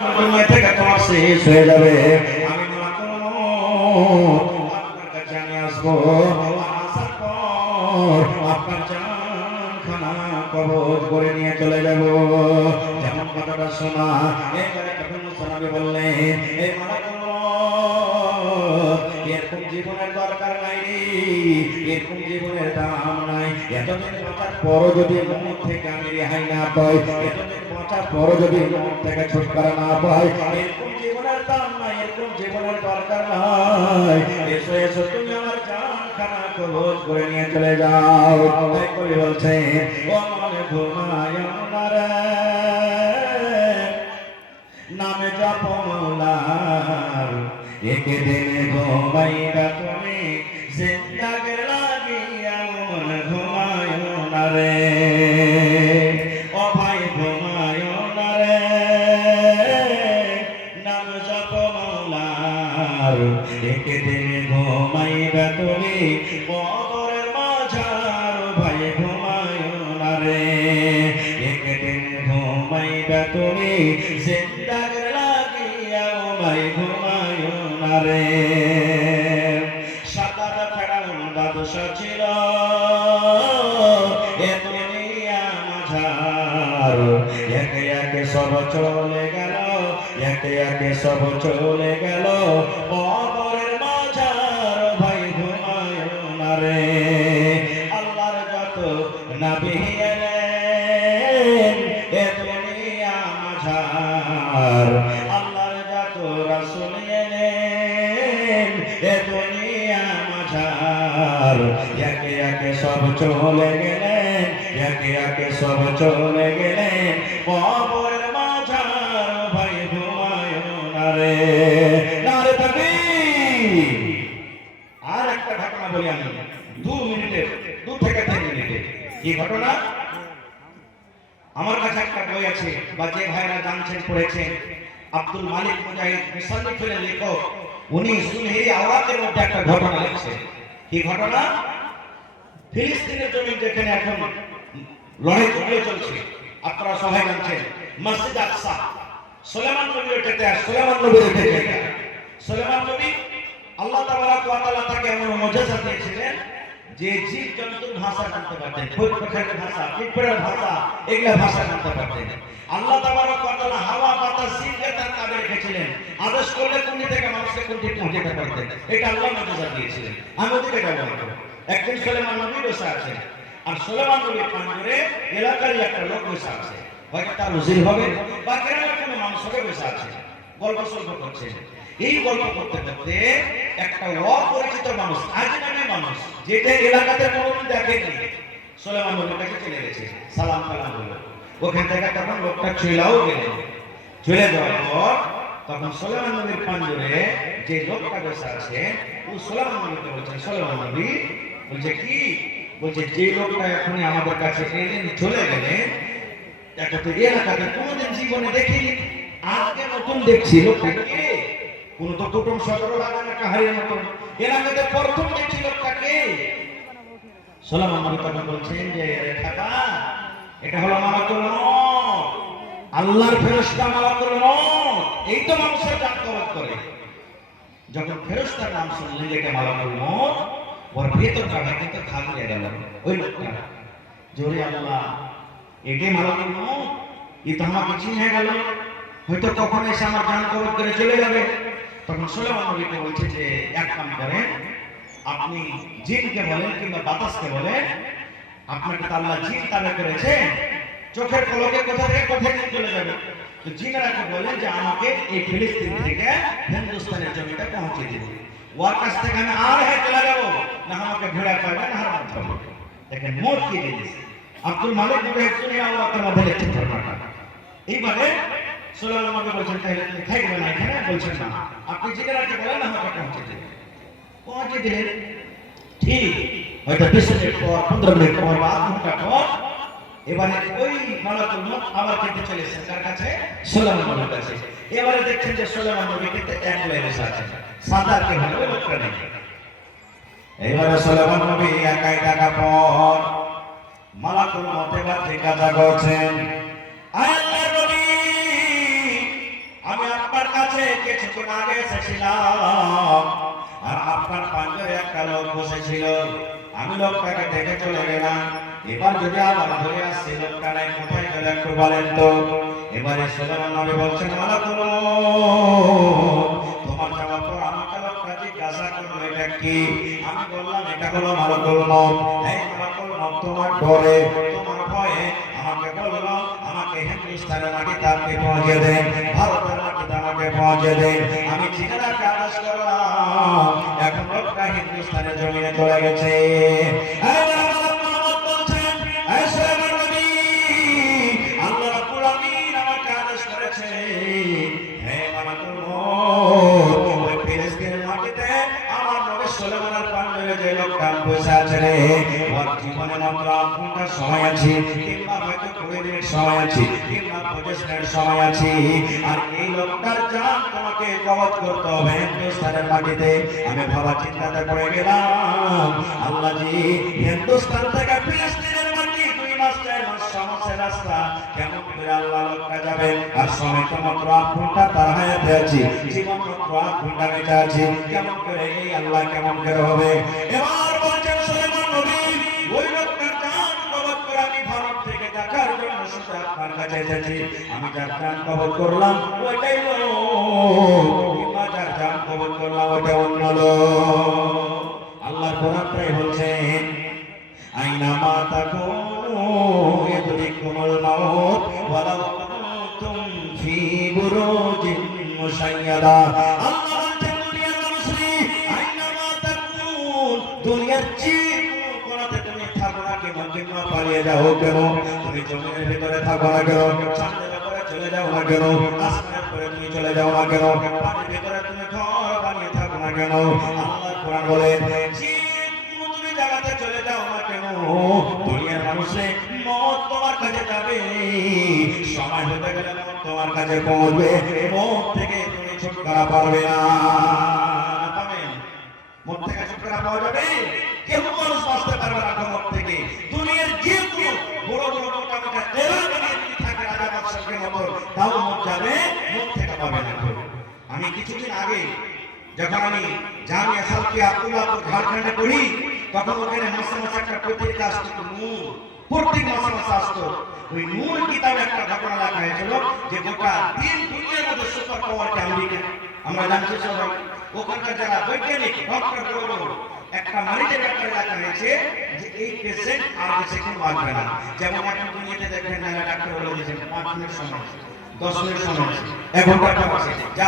দুনিয়া থেকে তোমার শেষ হয়ে যাবে। আমি মালাকুল মউত আপনার কাছে আমি আসবো, আসার পর আপনার জানখানা কবজ করে নিয়ে চলে যাব। যেমন কথাটা শোনা এবারে তখন শোনাবে বললেন, এই মালাকুল মউত এরকম জীবনের দরকার নাই রে, এরকম জীবনের দাম নাই। এতদিন বাঁচার পরও যদি মউত থেকে আমি রেহাই না পাই, এতদিন বাঁচার পরও যদি মউত থেকে ছুটকারা না পাই, এরকম জীবনের দাম নাই, এরকম জীবনের দরকার নাই। এসো এসো তুমি আমার জানখানা কবজ করে নিয়ে চলে যাও। তাই কবি বলছেন, ও মনে ঘুমায় না রে, নামে জপ মওলার, একদিন ঘুমাইবা তুমি জিন্দাগির লাগিয়া। মন ঘুমায় না রে, ও ভাই ঘুমায় না রে, নাম জপ মওলার, একদিন ঘুমাইবা তুমি কবরের মাঝার। ভাই ঘুমায় না রে, একদিন ঘুমাইবা তুমি জিন্দাগির লাগিয়া। ভাই ঘুমায় না রে। সাকার ফেরাউন বাদশা ছিল এ দুনিয়া মাঝার, একে একে সব চলে গেল, একে একে সব চলে গেল কবরের মাঝার। ভাই ঘুমায় না রে। আল্লাহর যত নবী এলেন এ দুনিয়া মাঝার, আল্লাহর যত রাসূল এলেন এ দুনিয়া মাঝার, একে একে সব চলে গেলেন, একে একে সব চলে গেলেন কবরের মাঝার। ভাই ঘুমায় না রে। নারে তাকবীর। আর একটা ঘটনা বলি আমি, 2 মিনিটে, 2 থেকে 3 মিনিটে। কি ঘটনা? আমার কাছে একটা বই আছে, বা যে ভাইরা জানছেন পড়েছেন, আব্দুল মালিক মুজাহিদ মুসান্নিফের লেখক, উনি সুলহেরি আওরাতের মধ্যে একটা ঘটনা লিখছেন। কি ঘটনা? ফিলিস্তিনের জমি যেখানে এখন লড়াই চলছে, আপনারা সবাই জানছেন, মসজিদ আকসা, সুলাইমান নবী ওটাতে, সুলাইমান নবীর জায়গা। সুলাইমান নবী আল্লাহ তাবারাক ওয়া তাআলা তাকে এমন মুজিজা দিয়েছিলেন যে জীব জন্তুর ভাষা জানতে পারতেন, পক্ষীর ভাষা, পিঁপড়ের ভাষা, এগুলা ভাষা জানতে পারতেন। আল্লাহ তাবারাক ওয়া তাআলা হাওয়া বাতাস জিনকে তার কাঁধে রেখেছিলেন, আদেশ করলে কোনটি থেকে মানুষকে কোনটি পৌঁছাতে পারতেন। এটা আল্লাহ মুজিজা দিয়েছিলেন। আমি ওদিকে যাব না। একদিন সুলাইমান নবী বসে আছেন, আর সুলাইমান নবীর পাঞ্জরে এলাকারই একটা লোক বসে আছে, হয়তো তার উজির হবে বা গ্রামের কোনো মানুষ হবে, বসে আছে, গল্প সল্প করছে। এই গল্প করতে করতে একটা অপরিচিত মানুষ, আজনবী মানুষ, যেটা এলাকাতে কোনোদিন দেখেনি, সুলাইমান নবীর কাছে চলে গেছে, সালাম কালাম হলো। ওখান থেকে তখন লোকটা চলেও গেলেন। চলে যাওয়ার পর তখন সুলাইমান নবীর পাঞ্জরে যে লোকটা বসে আছে, ও সুলাইমান নবীকে বলছেন, সুলাইমান নবী বলছে কি? বলছে যে লোকটা এখনই আমাদের কাছে এলেন, চলে গেলেন, একটা তো এলাকাতে কোনোদিন জীবনে দেখিনি, আজকে নতুন দেখছি। লোকটাকে কোন তো কুটুম সদরও লাগে না, কাহারির মতন এলাকাতে প্রথম দেখছি লোকটাকে। সুলাইমান নবী তখন বলছেন যে খাতা, এটা হলো মালাকুল মউত, আল্লাহর ফেরেশতা মালাকুল মউত, এই তো মানুষের জান কবজ করে। যখন ফেরেশতার নাম শুনলেন যে এটা মালাকুল মউত, ওর ভেতরটা কিন্তু খালি হয়ে গেল। ওই লোকটা জোরে আল্লাহ, এটাই মালাকুল মউত, এ তো আমাকে চিনে গেল, হয়তো কখন এসে আমার জান কবজ করে চলে যাবে। তখন সুলাইমান নবীকে বলছে যে এক কাম করেন, আপনি জিনকে বলেন কিংবা বাতাসকে বলেন, আপনাকে তো আল্লাহ জিন তাবে করেছে, চোখের পলকে কোথা থেকে কোথায় চলে যাবে। তো জিনেরাকে বলেন যে আমাকে এই ফিলিস্তিন থেকে হিন্দুস্তানের জমিটা পৌঁছে দিন, ওর কাছ থেকে আমি আর চলে যাবো না, আমাকে ভেড়া পাবে না, হার মারতে হবে। দেখেন মোট কি জিনিস। আব্দুল মালিক মুজাহিদ সুনিয়া ওয়াকের মধ্যে লিখছেন ঘটনাটা। এইবারে সুলাইমান নবী বলছেন, তাহলে তুমি থাকবে না এখানে? বলছেন না, আপনি জিনেরাকে বলেন আমাকে পৌঁছে দিন। পৌঁছে দিলেন, ঠিক হয়তো 20 মিনিট পর, 15 মিনিট পর বা আধ ঘন্টা পর এবারে ওই মালাকুল মউত আবার কিন্তু চলে এসেছেন কার কাছে? সুলাইমান নবীর কাছে। এবারে দেখছেন যে সুলাইমান নবী কিন্তু এক লাইনে আছে, সাদা কে হলো ওই লোকটা নেই। এবারে সুলাইমান নবী একাই টাকা পর মালাকুল মউত এবার জিজ্ঞাসা করছেন, আল্লাহর নবী আমি আপনার কাছে কিছুক্ষণ আগে এসেছিলাম, আর আপনার পাঞ্জরে একটা লোক বসেছিল, আমি লোকটাকে দেখে চলে গেলাম। এবার যদি আবার ধরে আসছি, লোকটা নাই, কোথায় গেল একটু বলেন তো। এবারে সুলেমান নবী বলছেন, মালাকুল মউত, তোমার যাওয়ার পর আমাকে লোকটা জিজ্ঞাসা করলো এটা কি। আমি বললাম এটা হলো মালাকুল মউত। এই মালাকুল মউত তোমার ডরে, তোমার ভয়ে আমাকে বললো আমাকে হিন্দুস্তানের মাটিতে আপনি পৌঁছে দেন, ভারতের মাটিতে আমাকে পৌঁছে দেন। আমি ঠিকানাকে আদেশ করলাম, এখন লোকটা হিন্দুস্তানের জমিনে চলে গেছে। আল্লাহ রাব্বুল আমিন আমাকে আদেশ করেছে, হে মালাকুল মউত, ওই ফিলিস্তিনের মাটিতে আমার নবী সুলেমানের পাঞ্জরে যে লোকটা বসে আছে রে, ওর জীবনে মাত্র 8 ঘন্টার সময় আছে, কিংবা হয়তো 20 মিনিট সময় আছে, কিংবা 25 মিনিট সময় আছে। আর এই লোকটার জান তোমাকে কবজ করতে হবে হিন্দুস্তানের মাটিতে। আমি ভাবা চিন্তাতে পড়ে গেলাম, আল্লাহ জি, হিন্দুস্তান থেকে ফিলিস্তিনের মাটি 2 মাস 4 মাস সমস্যা রাস্তা, কেমন করে আল্লাহ লোকটা যাবে? আর সময় তো মাত্র 8 ঘন্টা তার হায়াতে আছে, জীবন মাত্র 8 ঘন্টা বেঁচে আছে, কেমন করে এই আল্লাহ কেমন করে হবে? এবার বলছেন সুলেমান নবী, ওই লোকটার জান কবজ করে আমি ভারত থেকে দেখার জন্য শুধু আপনার কাছে এসেছি। আমি যার জান কবজ করলাম ওইটাই লোক, কিংবা যার জান কবজ করলাম ওইটা অন্য লোক। আল্লাহর কোরআনটাই বলছেন, আইনামা তাকুনু ইদরিকুমুল মাউত ওয়ালাউ কুনতুম ফি বুরুজিন মুশাইয়াদা। আল্লাহ বলছেন, দুনিয়ার মানুষরে, আইনামা তাকুন, দুনিয়ার যে কোণাতে তুমি থাকো না কেন, কিংবা পালিয়ে যাও কেন, তুমি জমিনের ভিতরে থাকো না কেন, ছাদের উপরে চলে যাও না কেন, আসমানের উপরে তুমি চলে যাও না কেন, পানির ভিতরে তুমি ঘর বানিয়ে থাকো না কেন, আল্লাহর কোরআন বলে, যে কোনো তুমি জায়গাতে চলে যাও না কেন, দুনিয়ার মানুষে মওত তোমার কাছে যাবে, সময় হতে গেলে মওত তোমার কাছে পৌঁছবে, মওত থেকে তুমি ছুটকারা পাবে না। পাবেন? মওত থেকে ছুটকারা পাওয়া যাবে? কেউ মানুষ বাঁচতে পারবে না মওত থেকে। দুনিয়ার যে কোনো বড় বড় মোটা মোটা তেরার বানিয়ে যদি থাকে রাজা বাদশাহের মতো, তাও মওত যাবে, মওত থেকে পাবে না কেউ। আমি কিছুদিন আগে যখন আমি জামিয়া সালফিয়া আব্দুল্লাহপুর ঝাড়খণ্ডে পড়ি, তখন ওখানে মাসে মাসে একটা পত্রিকা আসতো, নূর, প্রত্যেক মাসে মাসে আসতো। ওই নূর কিতাবে একটা ঘটনা লেখা হয়েছিল যে গোটা দিন দুনিয়ার মধ্যে সুপার পাওয়ারটা আমেরিকা। আমরা জানছি সবাই, ওখানকার যারা বৈজ্ঞানিক ডক্টর বড় বড় একটা মারিতে ব্যাপারে লেখা হয়েছে যে এই পেশেন্ট আর বেশি দিন বাঁচবে না। যেমন এখন দুনিয়াতে দেখবেন না, ডাক্তার বলে দিয়েছেন 5 মিনিট সময় আছে, 10 মিনিট সময় আছে, 1 ঘন্টা আছে, যা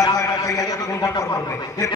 1 ঘন্টা পর মরবে।